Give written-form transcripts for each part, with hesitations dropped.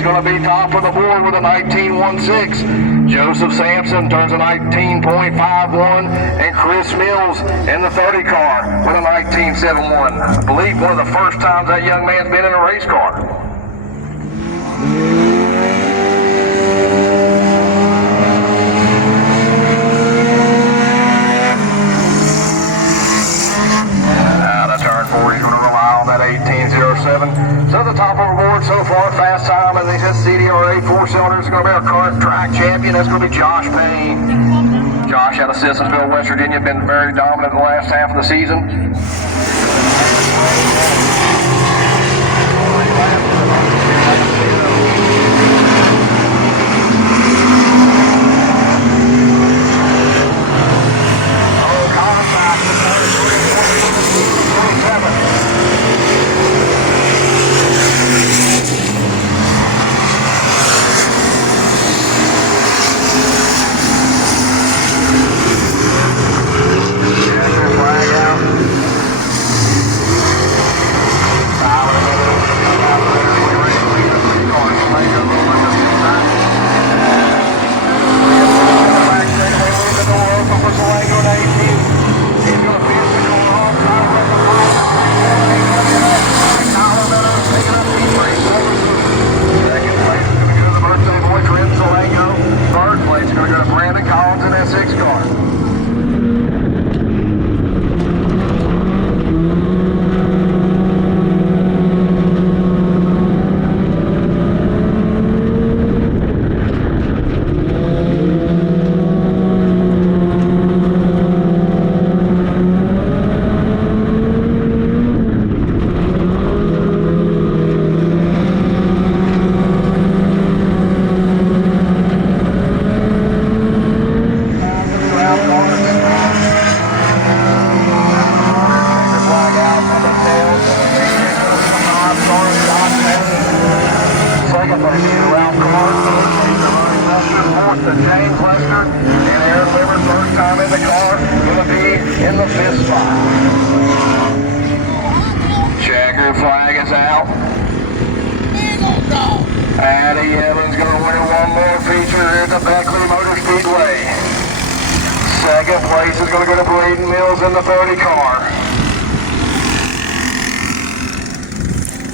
is going to be top of the board with a 19.16. Joseph Sampson turns a 19.51, and Chris Mills in the 30 car with a 19.71. I believe one of the first times that young man's been in a race car. Out of turn 4, he's going to rely on that 18.07. So the top of the board so far, fast time in the SCDRA 4 cylinders is going to be our current track champion. That's going to be Josh Payne. Josh out of Sissonsville, West Virginia, been very dominant in the last half of the season. Speedway. Second place is going to go to Braden Mills in the 30 car.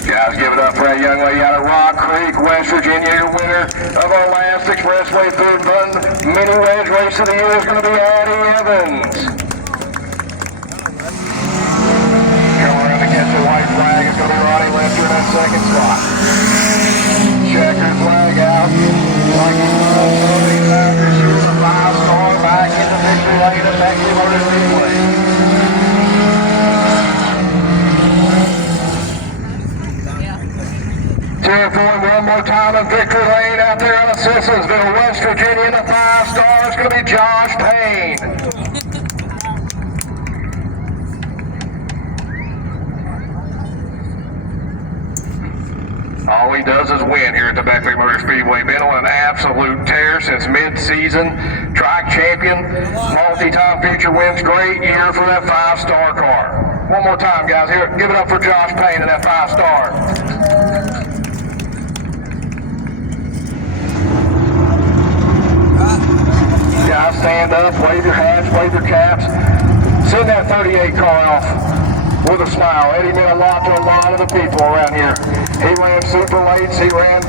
Guys, give it up for that young lady out of Rock Creek, West Virginia. Your winner of our last Expressway Food Fun Mini Wedge Race of the Year is going to be Addie Evans. Coming around to catch the white flag is going to be Ronnie Lester in that second spot. Checkered flag out. Like this year's a 5-star back in the victory lane at Beckley Motor Speedway. One more time in victory lane out there out of Sissonsville, West Virginia. The 5-star is going to be Josh Payne. All he does is win here at the Beckley Motor Speedway. Been on an absolute tear since mid-season. Track champion, multi-time feature wins. Great year for that 5-star car. One more time, guys. Here, give it up for Josh Payne and that 5-star. Guys, stand up, wave your hats, wave your caps. Send that 38 car off with a smile. Eddie meant a lot to a lot of the people around here. He ran super lates, he ran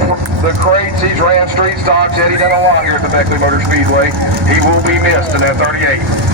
the crates, he's ran street stocks. Eddie done a lot here at the Beckley Motor Speedway. He will be missed in that 38.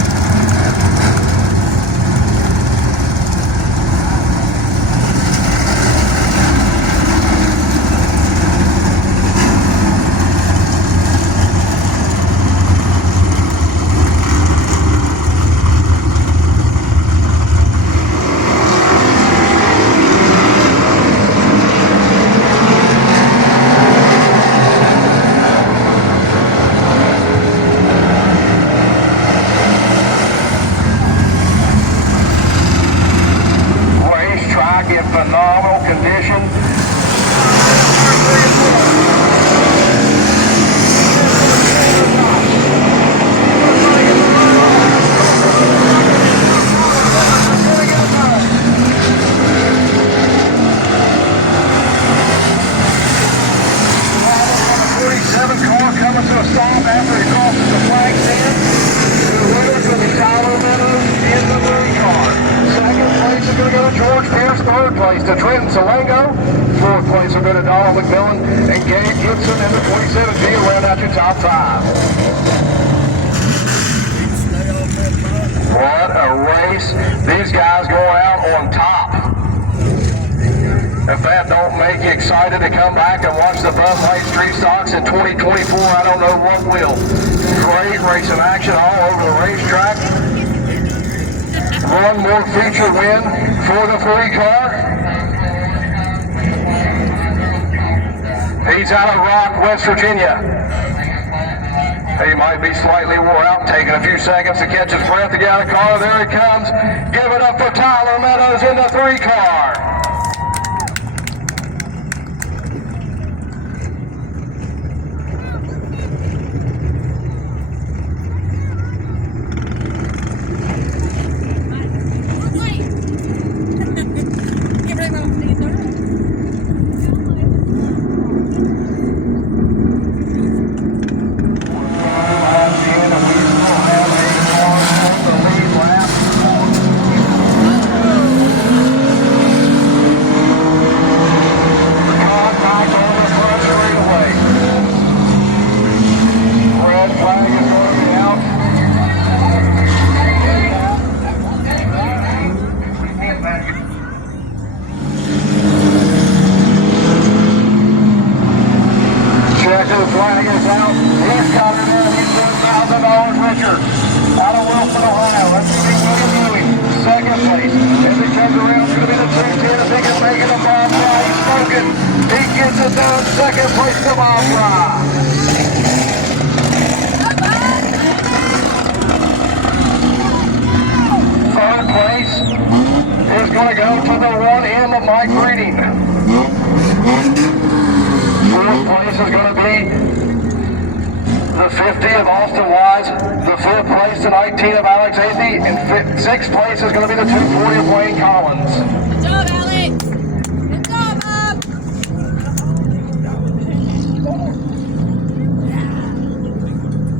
comes to a stop after he crosses the flag stand. The winner's going to be Tyler Meadows in the 3 car. Second place is going to go to George Pierce. Third place to Trenton Salengo. Fourth place will go to Donald McMillan. And Gabe Gibson in the 2017 will round out your top 5. What a race. These guys going out on top. If that don't make you excited to come back and watch the Bud Light Street Stocks in 2024, I don't know what will. Great racing action all over the racetrack. One more feature win for the 3 car. He's out of Rock, West Virginia. He might be slightly wore out, taking a few seconds to catch his breath to get out of the car. There he comes. Give it up for Tyler Meadows in the 3 car. Sixth place is going to be the 240 of Wayne Collins. Good job, Alex. Good job, Bob.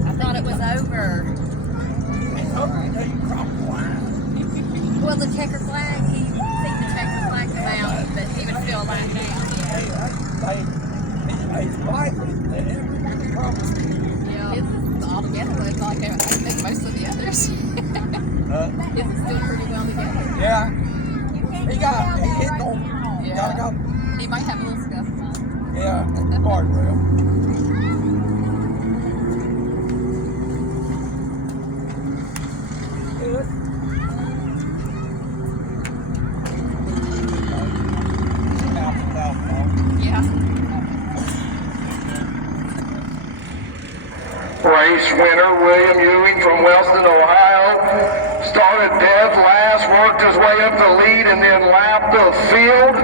I thought it was over. Well, the checker flag, he seen the checker flag come out, but he was still lined down. Yeah, it's all together. It's like I think most of the others. This is still pretty well together. Yeah. He hit on. Yeah. Gotta go. He might have a little scuff on. Yeah. Guardrail. Good. Yeah. Race winner William Ewing from Wellston, Ohio. Started dead last, worked his way up the lead, and then lapped the field.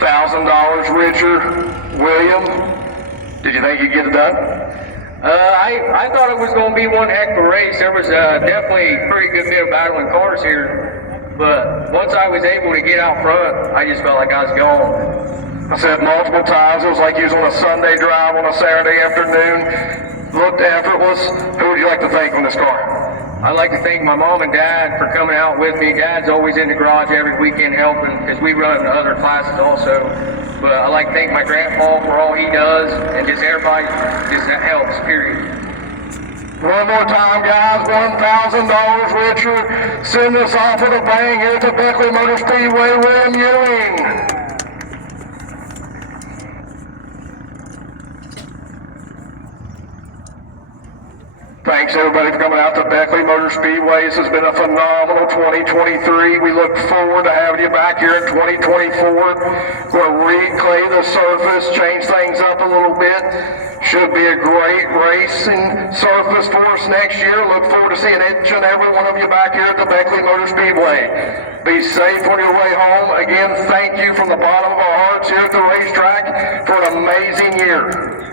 $1,000 richer. William, did you think you'd get it done? I thought it was going to be one heck of a race. There was definitely a pretty good bit of battling cars here. But once I was able to get out front, I just felt like I was gone. I said multiple times, it was like you was on a Sunday drive on a Saturday afternoon. Looked effortless. Who would you like to thank on this car? I'd like to thank my mom and dad for coming out with me. Dad's always in the garage every weekend helping, because we run other classes also. But I'd like to thank my grandpa for all he does, and just everybody just that helps, period. One more time, guys, $1,000 richer. Send this off with a bang here at the Beckley Motor Speedway, William Ewing. Thanks everybody for coming out to Beckley Motor Speedway. This has been a phenomenal 2023. We look forward to having you back here in 2024. We'll reclay the surface, change things up a little bit. Should be a great racing surface for us next year. Look forward to seeing each and every one of you back here at the Beckley Motor Speedway. Be safe on your way home. Again, thank you from the bottom of our hearts here at the racetrack for an amazing year.